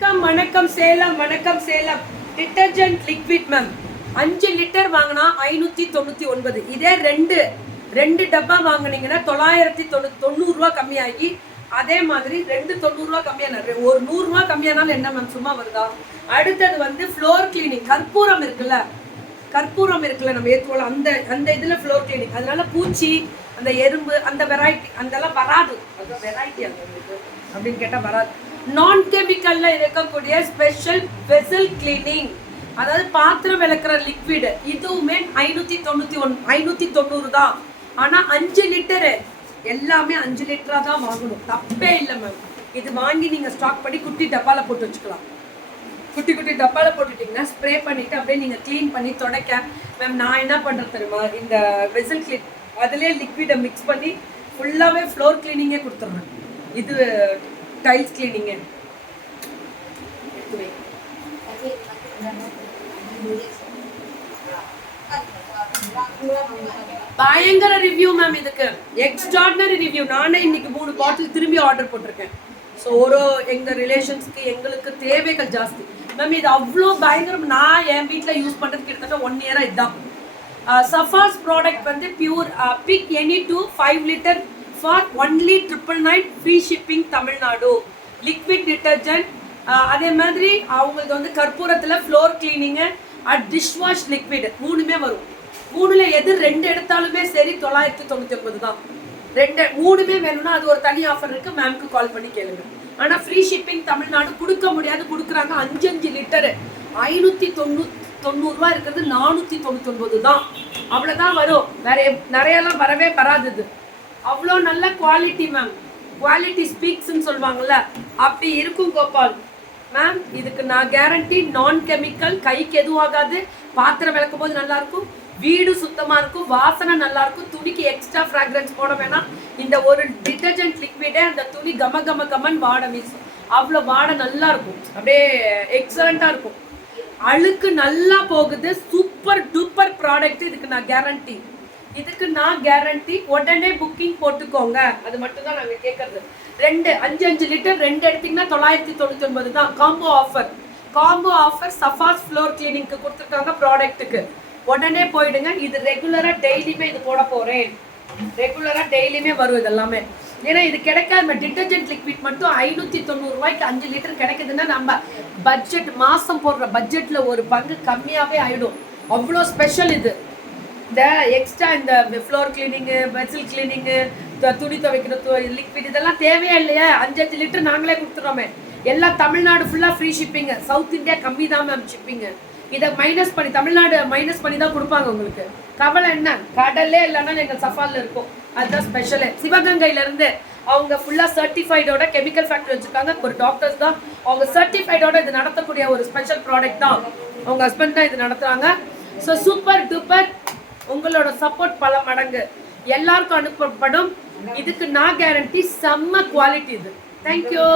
வணக்கம் Salem detergent liquid ma'am 5 litre வாங்கினா 599. இதே ரெண்டு டப்பா வாங்கினீங்கன்னா 990 ரூபா கம்மியாகி அதே மாதிரி 290 ரூபா கம்மியான ஒரு 100 ரூபா கம்மியானாலும் என்ன மேம் சும்மா வருதா. அடுத்தது வந்து ஃப்ளோர் கிளீனிங் கற்பூரம் இருக்குல்ல நம்ம ஏற்றுவோம் அந்த இதில் ஃப்ளோர் கிளீனிங். அதனால பூச்சி அந்த எறும்பு அந்த வெரைட்டி அதெல்லாம் வராது. அந்த வெரைட்டி அந்த அப்படின்னு கேட்டால் வராது. நான் கெமிக்கல்ல இருக்கக்கூடிய ஸ்பெஷல் வெசல் கிளீனிங், அதாவது பாத்திரம் விளக்குற லிக்விட். இதுவுமே 590 தான். ஆனா 5 லிட்டரு எல்லாமே 5 லிட்டரா தான் வாங்கணும், தப்பே இல்லை மேம். இது வாங்கி நீங்க ஸ்டாக் பண்ணி குட்டி டப்பால போட்டு வச்சுக்கலாம். குட்டி டப்பால போட்டுட்டீங்கன்னா ஸ்ப்ரே பண்ணிட்டு அப்படியே நீங்க கிளீன் பண்ணி தொடக்க. மேம் நான் என்ன பண்றது தெரியுமா, இந்த வெசல் கிளீன் அதுலேயே லிக்விடை மிக்ஸ் பண்ணி ஃபுல்லாவே ஃப்ளோர் கிளீனிங்கே கொடுத்துட்றேன். இது டைல்ஸ் கிளீனிங். பயங்கர ரிவ்யூ மேம், இதுக்கு எக்ஸ்ட்ராடினரி ரிவ்யூ. நானே இன்னைக்கு 3 பாட்டில் திரும்பி ஆர்டர் போட்டிருக்கேன். ஸோ எங்க ரிலேஷன்ஸ்க்கு எங்களுக்கு தேவைகள் ஜாஸ்தி மேம். இது அவ்வளோ பயங்கரம். நான் என் வீட்டில் யூஸ் பண்ணுறது கிட்டத்தட்ட 1 இயராக இதுதான். சஃபாஸ் ப்ராடக்ட் வந்து pure pick any two 5 litre for only 999 free shipping Tamil Nadu. Liquid detergent. அதே மாதிரி அவங்களுக்கு வந்து கற்பூரத்தில் floor cleaning dish wash liquid 3மே வரும். 3ல எது 2 எடுத்தாலுமே சரி 999 தான். 3மே வேணும்னா அது ஒரு தனி ஆஃபர் இருக்கு. மேம்க்கு கால் பண்ணி கேளுங்க. ஆனால் ஃப்ரீ ஷிப்பிங் தமிழ்நாடு கொடுக்க முடியாது, கொடுக்குறாங்க. 5 லிட்டரு 590 ரூபா இருக்கிறது 499 தான். அவ்வளோதான் வரும். வேற நிறையெல்லாம் வரவே வராது. அவ்வளோ நல்ல குவாலிட்டி மேம். குவாலிட்டி ஸ்பீக்ஸ்ன்னு சொல்லுவாங்கல்ல, அப்படி இருக்கும் கோபால் மேம். இதுக்கு நான் கேரண்டி. நான் கெமிக்கல், கைக்கு எதுவும் ஆகாது. பாத்திரம் விளக்கும் போது நல்லா இருக்கும், வீடு சுத்தமாக இருக்கும், வாசனை நல்லா இருக்கும். துணிக்கு எக்ஸ்ட்ரா ஃப்ராக்ரன்ஸ் போட வேணாம். இந்த ஒரு டிட்டர்ஜென்ட் லிக்விடே அந்த துணி கமன் வாடை வீசும். அவ்வளோ வாடை நல்லா இருக்கும், அப்படியே எக்ஸலண்ட்டாக இருக்கும். அழுக்கு நல்லா போகுது. Super duper product. இதுக்கு நான் கேரண்டி. உடனே புக்கிங் போட்டுக்கோங்க. அது மட்டும் தான் நாங்கள் கேட்கறது. 5 லிட்டர் 2 எடுத்தீங்கன்னா 999 தான். காம்போ ஆஃபர் சஃபாஸ் ஃப்ளோர் கிளீனிங்க்கு கொடுத்துருக்காங்க ப்ராடக்ட்டுக்கு. உடனே போயிடுங்க. இது ரெகுலராக டெய்லியுமே இது போட போகிறேன். ரெகுலராக டெய்லியுமே வரும் இதெல்லாமே. ஏன்னா இது கிடைக்காது. டிட்டர்ஜென்ட் லிக்விட் மட்டும் 590 ரூபாய்க்கு 5 லிட்டர் கிடைக்குதுன்னா நம்ம பட்ஜெட், மாதம் போடுற பட்ஜெட்டில் ஒரு பங்கு கம்மியாகவே ஆகிடும். அவ்வளோ ஸ்பெஷல் இது. இந்த எக்ஸ்ட்ரா இந்த ஃப்ளோர் கிளீனிங்கு, வெசல் கிளீனிங்கு, துணி துவைக்கிற லிக்விட் இதெல்லாம் தேவையா இல்லையா? 5 லிட்டர் நாங்களே கொடுத்துறோமே. எல்லாம் தமிழ்நாடு ஃபுல்லாக ஃப்ரீ ஷிப்பிங்கு. சவுத் இந்தியா கம்மி தான் மேம் ஷிப்பிங்கு. இதை மைனஸ் பண்ணி தமிழ்நாடு மைனஸ் பண்ணி தான் கொடுப்பாங்க உங்களுக்கு. கவலை என்ன, கடலே இல்லைன்னா எங்கள் சஃபாலில் இருக்கும். அதுதான் ஸ்பெஷலு. சிவகங்கையிலேருந்து அவங்க ஃபுல்லாக சர்டிஃபைடோட கெமிக்கல் ஃபேக்ட்ரி வச்சுருக்காங்க. ஒரு டாக்டர்ஸ் தான் அவங்க சர்டிஃபைடோட இது நடத்தக்கூடிய ஒரு ஸ்பெஷல் ப்ராடக்ட் தான். அவங்க ஹஸ்பண்ட் தான் இது நடத்துகிறாங்க. So super duper. உங்களோட சப்போர்ட் பல மடங்கு எல்லாருக்கும் அனுப்பப்படும். இதுக்கு நான் கேரண்டி. செம்ம குவாலிட்டி இது. தேங்க்யூ.